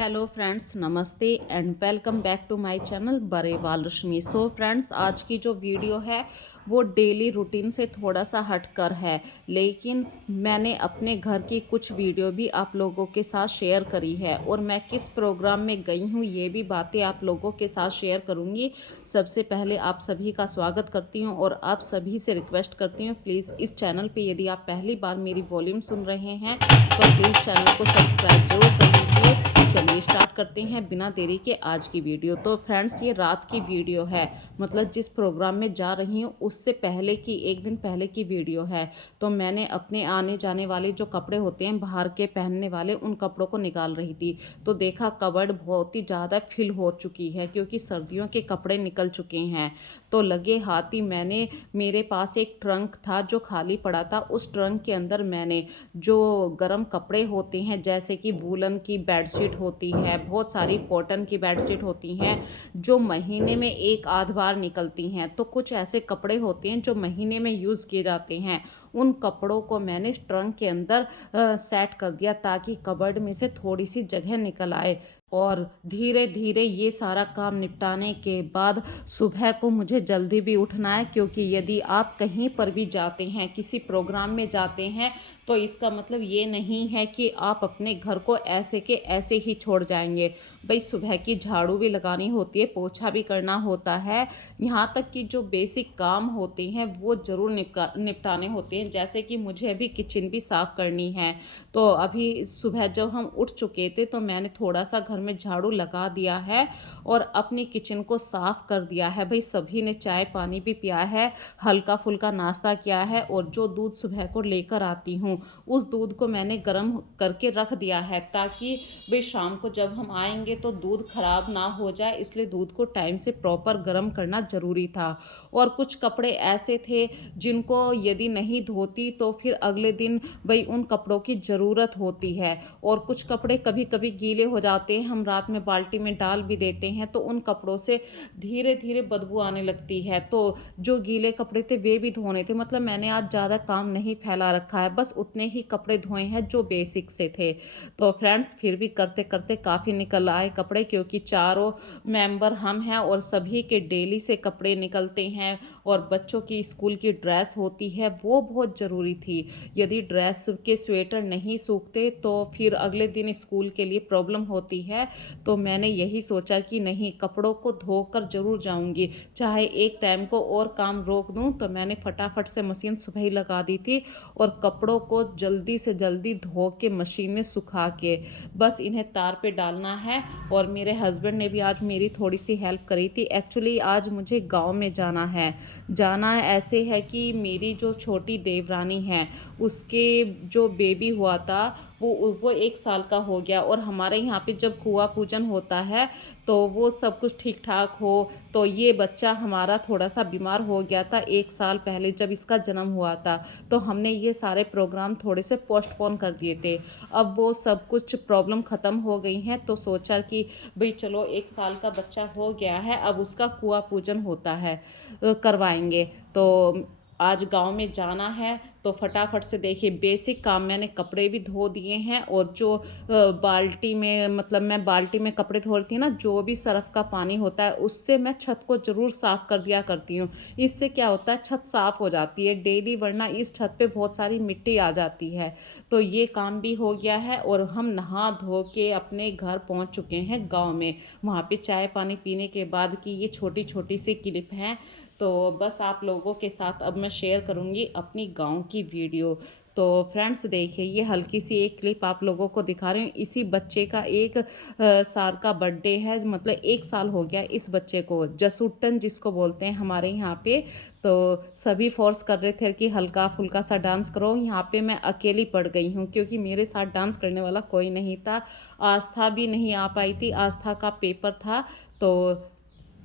Hello friends, नमस्ते and welcome back to my channel Barewal Rashmi. So friends, आज की जो वीडियो है वो डेली रूटीन से थोड़ा सा हटकर है, लेकिन मैंने अपने घर की कुछ वीडियो भी आप लोगों के साथ शेयर करी है और मैं किस प्रोग्राम में गई हूँ ये भी बातें आप लोगों के साथ शेयर करूँगी। सबसे पहले आप सभी का स्वागत करती हूँ और आप सभी से रिक्वेस्ट करती हूँ, प्लीज़ इस चैनल पे यदि आप पहली बार मेरी वॉल्यूम सुन रहे हैं तो प्लीज़ चैनल को सब्सक्राइब जरूर कर लीजिए। चलिए स्टार्ट करते हैं बिना देरी के आज की वीडियो। तो फ्रेंड्स, ये रात की वीडियो है, मतलब जिस प्रोग्राम में जा रही हूँ उससे पहले की, एक दिन पहले की वीडियो है। तो मैंने अपने आने जाने वाले जो कपड़े होते हैं बाहर के पहनने वाले, उन कपड़ों को निकाल रही थी। तो देखा कबर्ड बहुत ही ज़्यादा फिल हो चुकी है क्योंकि सर्दियों के कपड़े निकल चुके हैं। तो लगे हाथ ही मैंने, मेरे पास एक ट्रंक था जो खाली पड़ा था, उस ट्रंक के अंदर मैंने जो गर्म कपड़े होते हैं जैसे कि वूलन की बेडशीट होती है, बहुत सारी कॉटन की बेडशीट होती हैं जो महीने में एक आध बार निकलती हैं, तो कुछ ऐसे कपड़े होते हैं जो महीने में यूज़ किए जाते हैं। उन कपड़ों को मैंने ट्रंक के अंदर सेट कर दिया ताकि कबर्ड में से थोड़ी सी जगह निकल आए। और धीरे धीरे ये सारा काम निपटाने के बाद सुबह को मुझे जल्दी भी उठना है, क्योंकि यदि आप कहीं पर भी जाते हैं, किसी प्रोग्राम में जाते हैं, तो इसका मतलब ये नहीं है कि आप अपने घर को ऐसे के ऐसे ही छोड़ जाएंगे। भाई, सुबह की झाड़ू भी लगानी होती है, पोछा भी करना होता है, यहाँ तक कि जो बेसिक काम होते हैं वो ज़रूर निपटाने होते हैं। जैसे कि मुझे अभी किचन भी साफ़ करनी है। तो अभी सुबह जब हम उठ चुके थे तो मैंने थोड़ा सा घर में झाड़ू लगा दिया है और अपनी किचन को साफ़ कर दिया है। भाई, सभी ने चाय पानी भी पिया है, हल्का फुल्का नाश्ता किया है और जो दूध सुबह को लेकर आती हूँ उस दूध को मैंने गर्म करके रख दिया है ताकि भाई शाम को जब हम आएंगे तो दूध खराब ना हो जाए, इसलिए दूध को टाइम से प्रॉपर गर्म करना ज़रूरी था। और कुछ कपड़े ऐसे थे जिनको यदि नहीं धोती तो फिर अगले दिन भाई उन कपड़ों की ज़रूरत होती है। और कुछ कपड़े कभी कभी गीले हो जाते हैं, हम रात में बाल्टी में डाल भी देते हैं तो उन कपड़ों से धीरे धीरे बदबू आने लगती है। तो जो गीले कपड़े थे वे भी धोने थे, मतलब मैंने आज ज़्यादा काम नहीं फैला रखा है, बस उतने ही कपड़े धोए हैं जो बेसिक से थे। तो फ्रेंड्स, फिर भी करते करते काफ़ी निकल आए कपड़े, क्योंकि चारों मेंबर हम हैं और सभी के डेली से कपड़े निकलते हैं। और बच्चों की स्कूल की ड्रेस होती है वो बहुत ज़रूरी थी। यदि ड्रेस के स्वेटर नहीं सूखते तो फिर अगले दिन स्कूल के लिए प्रॉब्लम होती है। तो मैंने यही सोचा कि नहीं, कपड़ों को धोकर ज़रूर जाऊंगी, चाहे एक टाइम को और काम रोक दूं। तो मैंने फटाफट से मशीन सुबह ही लगा दी थी और कपड़ों को जल्दी से जल्दी धो के मशीन में सुखा के बस इन्हें तार पे डालना है। और मेरे हस्बैंड ने भी आज मेरी थोड़ी सी हेल्प करी थी। एक्चुअली आज मुझे गांव में जाना है ऐसे है कि मेरी जो छोटी देवरानी है उसके जो बेबी हुआ था वो 1 साल का हो गया। और हमारे यहाँ पे जब कुआं पूजन होता है तो वो सब कुछ ठीक ठाक हो, तो ये बच्चा हमारा थोड़ा सा बीमार हो गया था 1 साल पहले जब इसका जन्म हुआ था। तो हमने ये सारे प्रोग्राम थोड़े से पोस्टपोन कर दिए थे। अब वो सब कुछ प्रॉब्लम ख़त्म हो गई हैं, तो सोचा कि भाई चलो 1 साल का बच्चा हो गया है, अब उसका कुआं पूजन होता है, करवाएंगे। तो आज गांव में जाना है। तो फटाफट से देखिए, बेसिक काम मैंने कपड़े भी धो दिए हैं और जो बाल्टी में, मतलब मैं बाल्टी में कपड़े धो रही थी ना, जो भी सर्फ का पानी होता है उससे मैं छत को ज़रूर साफ़ कर दिया करती हूँ। इससे क्या होता है, छत साफ़ हो जाती है डेली, वरना इस छत पे बहुत सारी मिट्टी आ जाती है। तो ये काम भी हो गया है और हम नहा धो के अपने घर पहुँच चुके हैं गाँव में। वहाँ पे चाय पानी पीने के बाद की ये छोटी छोटी सी क्लिप हैं। तो बस आप लोगों के साथ अब मैं शेयर करूँगी अपनी गांव की वीडियो। तो फ्रेंड्स देखिए, ये हल्की सी एक क्लिप आप लोगों को दिखा रही हूँ। इसी बच्चे का 1 साल का बर्थडे है, मतलब 1 साल हो गया इस बच्चे को, जसूटन जिसको बोलते हैं हमारे यहाँ पे। तो सभी फोर्स कर रहे थे कि हल्का फुल्का सा डांस करो। यहाँ पे मैं अकेली पड़ गई हूँ क्योंकि मेरे साथ डांस करने वाला कोई नहीं था। आस्था भी नहीं आ पाई थी, आस्था का पेपर था। तो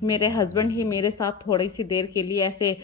मेरे हस्बैंड ही मेरे साथ थोड़ी सी देर के लिए ऐसे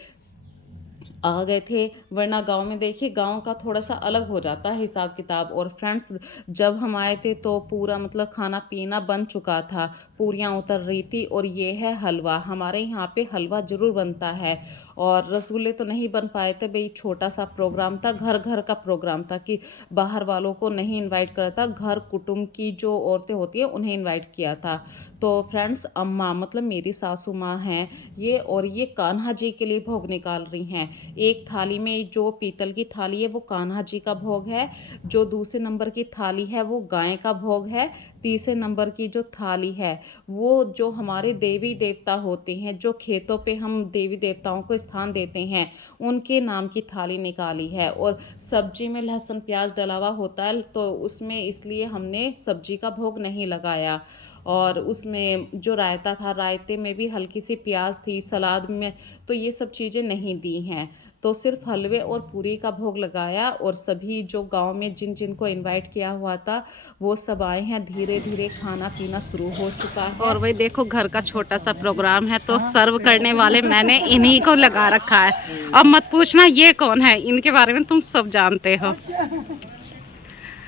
आ गए थे। वरना गांव में देखिए, गांव का थोड़ा सा अलग हो जाता है हिसाब किताब। और फ्रेंड्स, जब हम आए थे तो पूरा मतलब खाना पीना बन चुका था, पूरियां उतर रही थी। और ये है हलवा, हमारे यहाँ पे हलवा ज़रूर बनता है। और रसगुल्ले तो नहीं बन पाए थे भाई, छोटा सा प्रोग्राम था, घर घर का प्रोग्राम था कि बाहर वालों को नहीं इनवाइट करा था, घर कुटुंब की जो औरतें होती हैं उन्हें इनवाइट किया था। तो फ्रेंड्स, अम्मा मतलब मेरी सासू माँ हैं ये, और ये कान्हा जी के लिए भोग निकाल रही हैं। एक थाली में जो पीतल की थाली है वो कान्हा जी का भोग है, जो दूसरे नंबर की थाली है वो गाय का भोग है, तीसरे नंबर की जो थाली है वो जो हमारे देवी देवता होते हैं, जो खेतों पे हम देवी देवताओं को स्थान देते हैं, उनके नाम की थाली निकाली है। और सब्जी में लहसुन प्याज डला हुआ होता है, तो उसमें इसलिए हमने सब्जी का भोग नहीं लगाया। और उसमें जो रायता था, रायते में भी हल्की सी प्याज थी, सलाद में तो ये सब चीज़ें नहीं दी हैं। तो सिर्फ हलवे और पूरी का भोग लगाया। और सभी जो गांव में जिन जिन को इनवाइट किया हुआ था वो सब आए हैं। धीरे धीरे खाना पीना शुरू हो चुका है। और वही देखो, घर का छोटा सा प्रोग्राम है, तो सर्व करने वाले मैंने इन्हीं को लगा रखा है। अब मत पूछना ये कौन है, इनके बारे में तुम सब जानते हो।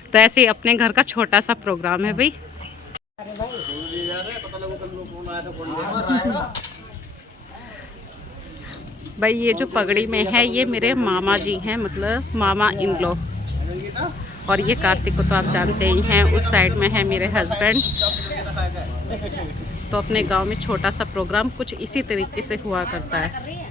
तो ऐसे ही अपने घर का छोटा सा प्रोग्राम है भाई। भाई ये जो पगड़ी में है ये मेरे मामा जी हैं, मतलब मामा इन लो। और ये कार्तिक को तो आप जानते ही हैं। उस साइड में है मेरे हस्बैंड। तो अपने गांव में छोटा सा प्रोग्राम कुछ इसी तरीके से हुआ करता है।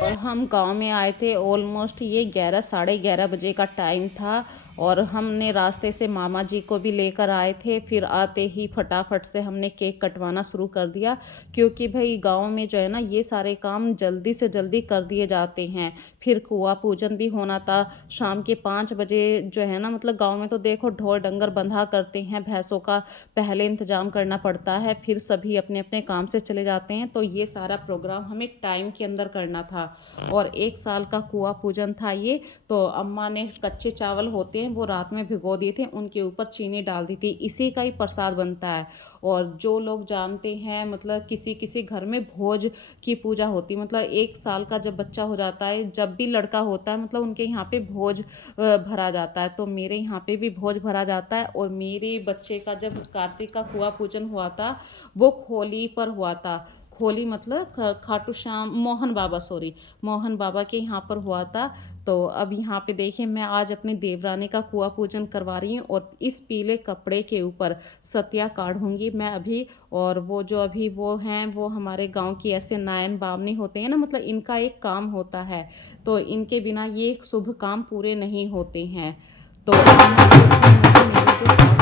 और हम गांव में आए थे ऑलमोस्ट ये 11 साढ़े 11 बजे का टाइम था। और हमने रास्ते से मामा जी को भी लेकर आए थे। फिर आते ही फटाफट से हमने केक कटवाना शुरू कर दिया, क्योंकि भाई गांव में जो है ना ये सारे काम जल्दी से जल्दी कर दिए जाते हैं। फिर कुआं पूजन भी होना था शाम के 5 बजे जो है ना, मतलब गांव में तो देखो ढोर डंगर बंधा करते हैं, भैंसों का पहले इंतजाम करना पड़ता है, फिर सभी अपने अपने काम से चले जाते हैं। तो ये सारा प्रोग्राम हमें टाइम के अंदर करना था। और 1 साल का कुआं पूजन था ये। तो अम्मा ने कच्चे चावल होते हैं वो रात में भिगो दिए थे, उनके ऊपर चीनी डाल दी थी, इसी का ही प्रसाद बनता है। और जो लोग जानते हैं, मतलब किसी किसी घर में भोज की पूजा होती है, मतलब 1 साल का जब बच्चा हो जाता है, जब भी लड़का होता है, मतलब उनके यहाँ पे भोज भरा जाता है। तो मेरे यहाँ पे भी भोज भरा जाता है। और मेरे बच्चे का जब कार्तिक का कुआं पूजन हुआ था वो खोली पर हुआ था। खोली मतलब खाटू श्याम, मोहन बाबा, सॉरी, मोहन बाबा के यहाँ पर हुआ था। तो अब यहाँ पे देखिए, मैं आज अपनी देवरानी का कुआं पूजन करवा रही हूँ। और इस पीले कपड़े के ऊपर सतिया काढ़ूंगी मैं अभी। और वो जो अभी वो हैं, वो हमारे गांव की ऐसे नायन बामनी होते हैं ना, मतलब इनका एक काम होता है, तो इनके बिना ये शुभ काम पूरे नहीं होते हैं। तो मेरी जो